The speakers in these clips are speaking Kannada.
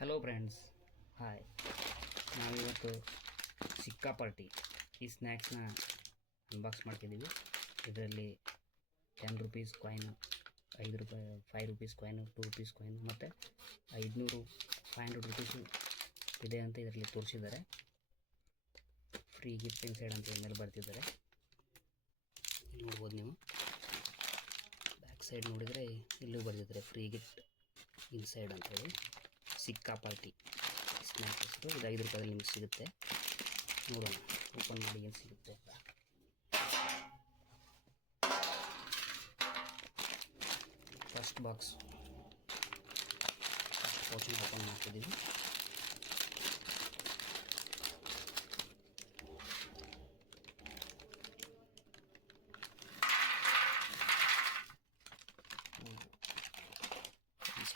Hello friends, hi. ನಾವಿವತ್ತು ಸಿಕ್ಕಾಪಟ್ಟಿ ಈ ಸ್ನ್ಯಾಕ್ಸ್ನ ಅನ್ಬಾಕ್ಸ್ ಮಾಡ್ತಿದ್ದೀವಿ. ಇದರಲ್ಲಿ 10 ರುಪೀಸ್ ಕಾಯಿನು, 5 ರೂಪಾಯಿ 5 ರುಪೀಸ್ ಕಾಯಿನು, 2 ರುಪೀಸ್ ಕಾಯಿನು ಮತ್ತು 500 500 ರುಪೀಸು ಇದೆ ಅಂತ ಇದರಲ್ಲಿ ತೋರಿಸಿದ್ದಾರೆ. ಫ್ರೀ ಗಿಫ್ಟ್ ಇನ್ಸೈಡ್ ಅಂತ ಮೇಲೆ ಬರ್ತಿದ್ದಾರೆ. ಇಲ್ಲಿ ನೋಡ್ಬೋದು ನೀವು. ಬ್ಯಾಕ್ ಸೈಡ್ ನೋಡಿದರೆ ಇಲ್ಲೂ ಬರ್ತಿದ್ದಾರೆ ಫ್ರೀ ಗಿಫ್ಟ್ ಇನ್ಸೈಡ್ ಅಂತೇಳಿ. ಸಿಕ್ಕಾಪಟ್ಟಿ ಸ್ನ್ಯಾಕ್ಸ್ ಇದು 5 ರೂಪಾಯಿದಲ್ಲಿ ನಿಮಗೆ ಸಿಗುತ್ತೆ. ನೋಡೋಣ ಓಪನ್ ಮಾಡಿ ಏನು ಸಿಗುತ್ತೆ ಅಂತ. ಫಸ್ಟ್ ಬಾಕ್ಸ್ ಪೌಚನ್ನ ಓಪನ್ ಮಾಡ್ತಿದ್ದೀವಿ.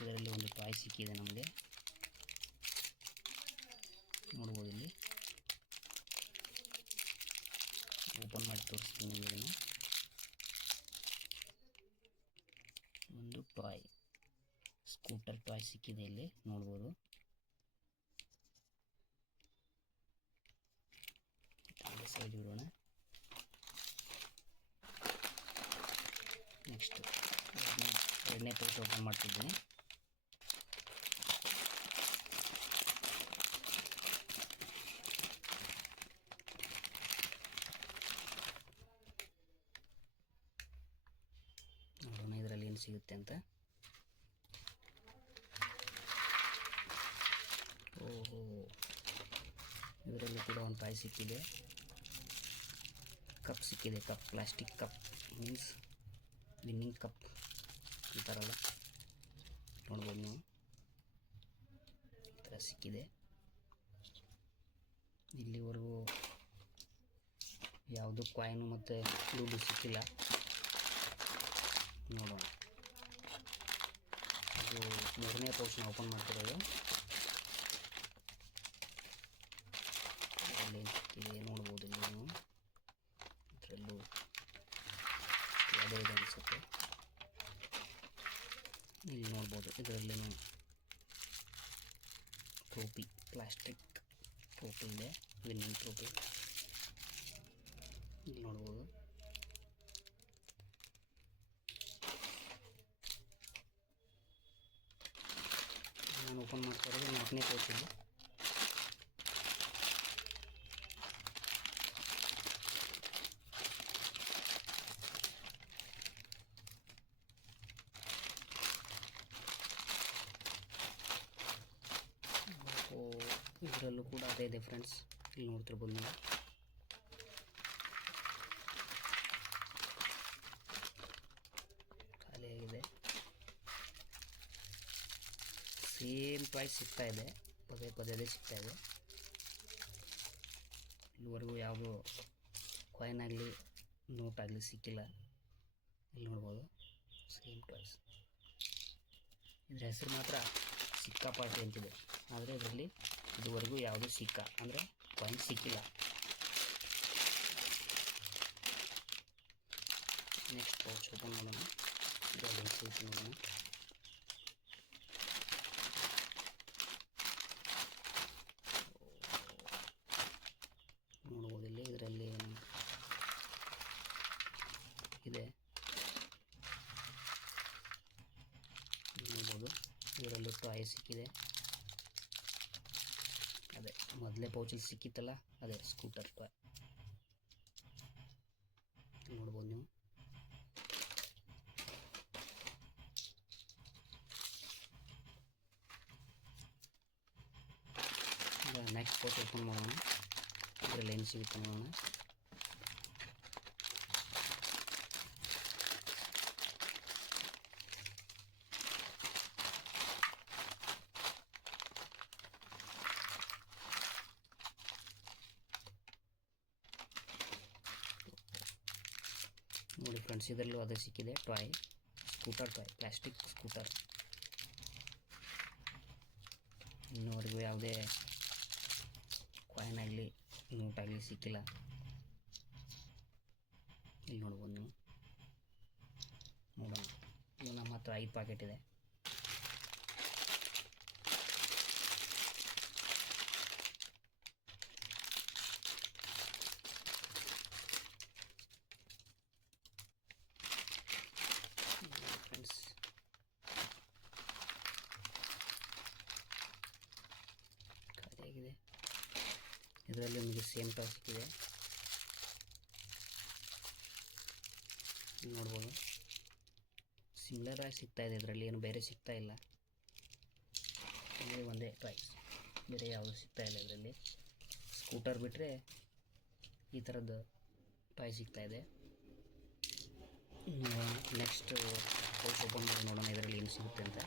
ಇದರಲ್ಲಿ ಒಂದು ಟಾಯ್ ಸಿಕ್ಕಿದೆ ನಮಗೆ, ನೋಡ್ಬೋದು. ಇಲ್ಲಿ ಓಪನ್ ಮಾಡಿ ತೋರಿಸ್ತೀನಿ ನಿಮಗೆ. ಒಂದು ಟಾಯ್ ಸ್ಕೂಟರ್ ಟಾಯ್ ಸಿಕ್ಕಿದೆ, ಇಲ್ಲಿ ನೋಡ್ಬೋದು. ಸೈಡ್ ಇಡೋಣ. ನೆಕ್ಸ್ಟ್ ಎರಡನೇ ಪೌಚ್ ಓಪನ್ ಮಾಡ್ತಿದ್ದೀನಿ. ನೋಡೋಣ ಇದರಲ್ಲಿ ಏನು ಸಿಗುತ್ತೆ ಅಂತ. ಓಹೋ, ಇದರಲ್ಲಿ ಕೂಡ ಒಂದು ಟಾಯ್ ಸಿಕ್ಕಿದೆ. ಕಪ್ ಸಿಕ್ಕಿದೆ. Cup plastic cup, means winning cup ಅಂತಾರಲ್ಲ, ನೋಡ್ಬೋದು ನೀವು. ಈ ಥರ ಸಿಕ್ಕಿದೆ. ಇಲ್ಲಿವರೆಗೂ ಯಾವುದು ಕಾಯಿನು ಮತ್ತು ದುಡ್ಡು ಸಿಕ್ಕಿಲ್ಲ. ನೋಡೋಣ. ಇದು ಮೂರನೇ ಪೌಚನ್ನ ಓಪನ್ ಮಾಡ್ತಿರೋದು. ಇದರಲ್ಲಿ ಸಿಕ್ಕಿದೆ, ನೋಡ್ಬೋದು ಇಲ್ಲಿ ನೀವು. ಇದರಲ್ಲೂ ಯಾವುದೋ ಇದೆ ಅನಿಸುತ್ತೆ. ಇಲ್ಲಿ ನೋಡ್ಬೋದು, ಇದರಲ್ಲಿ ಟ್ರೋಫಿ, ಪ್ಲಾಸ್ಟಿಕ್ ಟ್ರೋಫಿ ಇದೆ, ವಿನ್ನಿಂಗ್ ಟ್ರೋಫಿ. ಇಲ್ಲಿ ನೋಡ್ಬೋದು. ನಾನು ಓಪನ್ ಮಾಡ್ತಾ ಇರೋದು 4ನೇ ಪೌಚ್ ಇದೆ. ಇದರಲ್ಲೂ ಕೂಡ ಅದೇ ಇದೆ ಫ್ರೆಂಡ್ಸ್, ಇಲ್ಲಿ ನೋಡ್ತಿರ್ಬೋದು ನೀವು. ಖಾಲಿಯಾಗಿದೆ. ಸೇಮ್ ಪ್ರೈಸ್ ಸಿಗ್ತಾ ಇದೆ, ಪದೇ ಪದೇ ಸಿಗ್ತಾ ಇದೆ. ಇಲ್ಲಿವರೆಗೂ ಯಾವುದೋ ಕಾಯಿನ್ ಆಗಲಿ ನೋಟ್ ಆಗಲಿ ಸಿಕ್ಕಿಲ್ಲ. ಇಲ್ಲಿ ನೋಡ್ಬೋದು ಸೇಮ್ ಪ್ರೈಸ್. ಇದರ ಹೆಸರು ಮಾತ್ರ ಸಿಕ್ಕಾಪಟ್ಟಿ ಅಂತಿದೆ, ಆದರೆ ಇದರಲ್ಲಿ ಇದುವರೆಗೂ ಯಾವುದೂ ಅಂದರೆ ಕಾಯಿನ್ ಸಿಕ್ಕಿಲ್ಲ. ನೆಕ್ಸ್ಟ್ ಪೌಚ್ ಓಪನ್ ಮಾಡೋಣ. ನೋಡೋಣ. ನೋಡ್ಬೋದು ಇಲ್ಲಿ. ಇದರಲ್ಲಿ ಇದೆ, ನೋಡ್ಬೋದು. ಇದರಲ್ಲಿ ಟಾಯ್ ಸಿಕ್ಕಿದೆ. ಅದೇ ಮೊದಲೇ ಪೌಚಲ್ಲಿ ಸಿಕ್ಕಿತ್ತಲ್ಲ, ಅದೇ ಸ್ಕೂಟರ್ ಟಾಯ್. ನೋಡ್ಬೋದು ನೀವು. ಈಗ ನೆಕ್ಸ್ಟ್ ಪೌಚ್ ಓಪನ್ ಮಾಡೋಣ. ಇದರಲ್ಲಿ ಏನು ಸಿಗುತ್ತೆ ನೋಡೋಣ. ನೋಡಿ ಫ್ರೆಂಡ್ಸ್, ಇದರಲ್ಲೂ ಅದೇ ಸಿಕ್ಕಿದೆ toy, scooter toy, plastic scooter. ಇನ್ನೂವರೆಗೂ ಯಾವುದೇ ಕಾಯಿನ್ ಆಗಲಿ ನೋಟ್ ಆಗಲಿ ಸಿಕ್ಕಿಲ್ಲ. ಇಲ್ಲಿ ನೋಡ್ಬೋದು ನೀವು. ನೋಡೋಣ, ಇದು ನಮ್ಮ ಹತ್ರ 5 ಪ್ಯಾಕೆಟ್ ಇದೆ. ಇದರಲ್ಲಿ ನಿಮಗೆ ಸೇಮ್ ಟಾಯ್ ಸಿಕ್ಕಿದೆ, ನೋಡ್ಬೋದು. ಸಿಮಿಲರ್ ಆಗಿ ಸಿಗ್ತಾ ಇದೆ, ಇದರಲ್ಲಿ ಏನು ಬೇರೆ ಸಿಗ್ತಾ ಇಲ್ಲ. ಇಲ್ಲಿ ಒಂದೇ ಟಾಯ್ಸ್, ಬೇರೆ ಯಾವುದು ಸಿಗ್ತಾ ಇಲ್ಲ ಇದರಲ್ಲಿ. ಸ್ಕೂಟರ್ ಬಿಟ್ಟರೆ ಈ ಥರದ್ದು ಟಾಯ್ ಸಿಗ್ತಾ ಇದೆ. ನೆಕ್ಸ್ಟ್ ಪೌಚ್ ಓಪನ್ ಮಾಡಿ ನೋಡೋಣ ಇದರಲ್ಲಿ ಏನು ಸಿಗುತ್ತೆ ಅಂತ.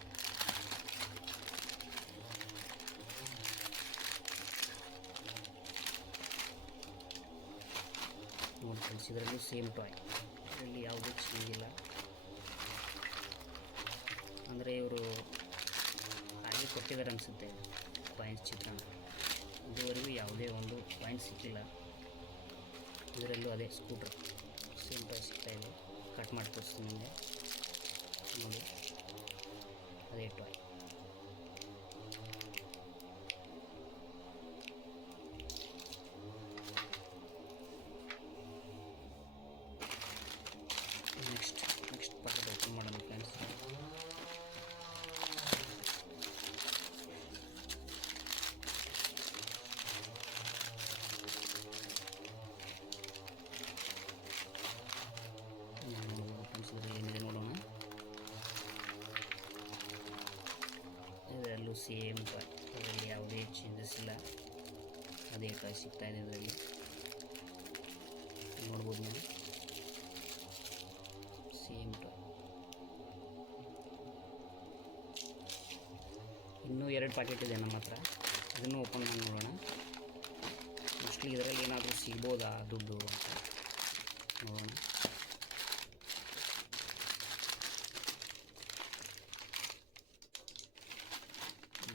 ನೋಡಿ ಫ್ರೆಂಡ್ಸ್, ಇದರಲ್ಲೂ ಸೇಮ್ ಟಾಯ್, ಇದರಲ್ಲಿ ಯಾವುದೇ ಚೇಂಜ್ ಇಲ್ಲ. ಅಂದರೆ ಇವರು ಹಾಗೆ ಕೊಟ್ಟಿದ್ದಾರೆ ಅನಿಸುತ್ತೆ ಕಾಯಿನ್ಸ್ ಚಿತ್ರಣ. ಇದುವರೆಗೂ ಯಾವುದೇ ಒಂದು ಕಾಯಿನ್ಸ್ ಸಿಕ್ಕಿಲ್ಲ. ಇದರಲ್ಲೂ ಅದೇ ಸ್ಕೂಟರ್ ಸೇಮ್ ಟಾಯ್ ಸಿಗ್ತಾಯಿದೆ. ಕಟ್ ಮಾಡಿ ತೋರಿಸ್ತೀನಿ ನಿಮಗೆ, ನೋಡಿ ಅದೇ ಟಾಯ್. ನೆಕ್ಸ್ಟ್ ಪಾಕೆಟ್ ಓಪನ್ ಮಾಡೋಣ ಫ್ರೆಂಡ್ಸ್. ಇದರಲ್ಲಿ ಏನಿದೆ ನೋಡೋಣ. ಇದರಲ್ಲೂ ಸೇಮ್ ಟಾಯ್, ಇದರಲ್ಲಿ ಯಾವುದೇ ಚೇಂಜಸ್ ಇಲ್ಲ, ಅದೇ ಟಾಯ್ ಸಿಗ್ತಾ ಇದೆ ಇದರಲ್ಲಿ, ನೋಡ್ಬೋದು ನೀವು. Same toy. ಇನ್ನೂ 2 ಪ್ಯಾಕೆಟ್ ಇದೆ ನಮ್ಮ ಹತ್ರ, ಇದನ್ನು ಓಪನ್ ಮಾಡಿ ನೋಡೋಣ. ಮೋಸ್ಟ್ಲಿ ಇದರಲ್ಲಿ ಏನಾದರೂ ಸಿಗ್ಬೋದಾ ದುಡ್ಡು ಅಂತ ನೋಡೋಣ.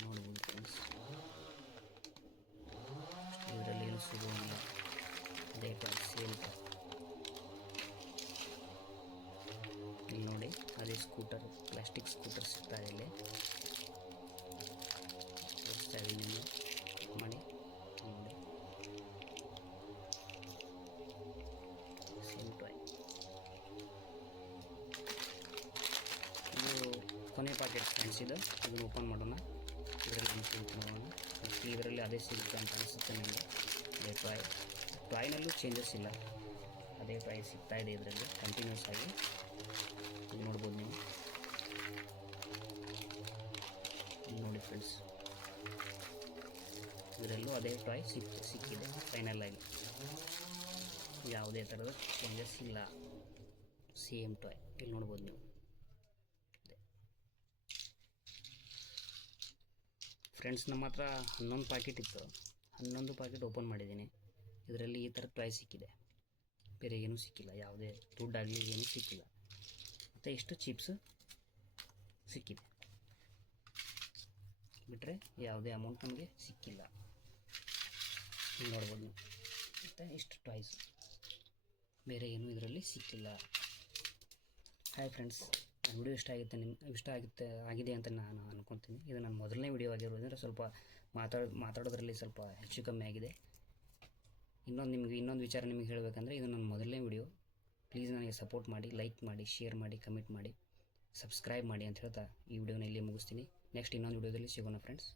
ನೋಡ್ಬೋದು ಫ್ರೆಂಡ್ಸ್, ಇದರಲ್ಲಿ ಏನು ಸಿಗೋಲ್ಲ, ಅದೇ ಟಾಯ್ ಸೇಮ್ ಟಾಯ್. ಇಲ್ಲಿ ನೋಡಿ ಅದೇ ಸ್ಕೂಟರ್, ಪ್ಲಾಸ್ಟಿಕ್ ಸ್ಕೂಟರ್ ಸಿಗ್ತಾ ಇದೆ. ಇಲ್ಲಿ ತೋರಿಸ್ತಾ ಇದ್ದೀನಿ ನಿಮಗೆ, ಮಾಡಿ ನೋಡಿ ಸೇಮ್ ಟಾಯ್. ಇದು ಕೊನೆ ಪ್ಯಾಕೆಟ್ ಫ್ರೆಂಡ್ಸ್, ಇದನ್ನು ಓಪನ್ ಮಾಡೋಣ. ಇದರಲ್ಲಿ ಏನು ಸಿಗುತ್ತೆ ನೋಡೋಣ. ಇದರಲ್ಲಿ ಅದೇ ಸಿಗುತ್ತೆ ಅಂತ ಅನಿಸುತ್ತೆ ನನಗೆ. ಅದೇ ಟಾಯ್ನಲ್ಲೂ ಚೇಂಜಸ್ ಇಲ್ಲ, ಅದೇ ಟಾಯ್ ಸಿಗ್ತಾ ಇದೆ ಇದರಲ್ಲಿ ಕಂಟಿನ್ಯೂಸ್ ಆಗಿ. ಇದು ನೋಡ್ಬೋದು ನೀವು, ನೋಡಿ ಫ್ರೆಂಡ್ಸ್, ಇದರಲ್ಲೂ ಅದೇ ಟಾಯ್ ಸಿಕ್ಕಿದೆ ಫೈನಲ್ ಆಗಿ. ಯಾವುದೇ ಥರದ ಚೇಂಜಸ್ ಇಲ್ಲ, ಸೇಮ್ ಟಾಯ್. ಇಲ್ಲಿ ನೋಡ್ಬೋದು ನೀವು. ಫ್ರೆಂಡ್ಸ್, ನಮ್ಮ ಹತ್ರ 11 ಪ್ಯಾಕೆಟ್ ಇತ್ತು, 11 ಪ್ಯಾಕೆಟ್ ಓಪನ್ ಮಾಡಿದ್ದೀನಿ. ಇದರಲ್ಲಿ ಈ ಥರ ಟಾಯ್ ಸಿಕ್ಕಿದೆ, ಬೇರೆ ಏನೂ ಸಿಕ್ಕಿಲ್ಲ, ಯಾವುದೇ ದುಡ್ಡಾಗಲಿ ಏನೂ ಸಿಕ್ಕಿಲ್ಲ. ಮತ್ತು ಇಷ್ಟು ಚಿಪ್ಸ್ ಸಿಕ್ಕಿದೆ, ಬಿಟ್ಟರೆ ಯಾವುದೇ ಅಮೌಂಟ್ ನಮಗೆ ಸಿಕ್ಕಿಲ್ಲ. ನೋಡ್ಬೋದು ನೀವು. ಮತ್ತು ಇಷ್ಟು ಟಾಯ್ಸ್, ಬೇರೆ ಏನೂ ಇದರಲ್ಲಿ ಸಿಕ್ಕಿಲ್ಲ. ಹಾಯ್ ಫ್ರೆಂಡ್ಸ್, ವಿಡಿಯೋ ಇಷ್ಟ ಆಗಿದೆ ಅಂತ ನಾನು ಅಂದ್ಕೊತೀನಿ. ಇದು ನನ್ನ ಮೊದಲನೇ ವಿಡಿಯೋ ಆಗಿರೋದ್ರಿಂದ ಸ್ವಲ್ಪ ಮಾತಾಡೋದ್ರಲ್ಲಿ ಸ್ವಲ್ಪ ಹೆಚ್ಚು ಕಮ್ಮಿ ಆಗಿದೆ. ಇನ್ನೊಂದು ವಿಚಾರ ನಿಮಗೆ ಹೇಳಬೇಕಂದ್ರೆ, ಇದು ನನ್ನ ಮೊದಲನೇ ವಿಡಿಯೋ. ಪ್ಲೀಸ್ ನನಗೆ ಸಪೋರ್ಟ್ ಮಾಡಿ, ಲೈಕ್ ಮಾಡಿ, ಶೇರ್ ಮಾಡಿ, ಕಮೆಂಟ್ ಮಾಡಿ, ಸಬ್ಸ್ಕ್ರೈಬ್ ಮಾಡಿ ಅಂತ ಹೇಳ್ತಾ ಈ ವಿಡಿಯೋನ ಇಲ್ಲಿ ಮುಗಿಸ್ತೀನಿ. ನೆಕ್ಸ್ಟ್ ಇನ್ನೊಂದು ವಿಡಿಯೋದಲ್ಲಿ ಸಿಗೋಣ ಫ್ರೆಂಡ್ಸ್.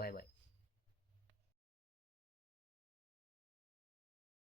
ಬಾಯ್ ಬಾಯ್.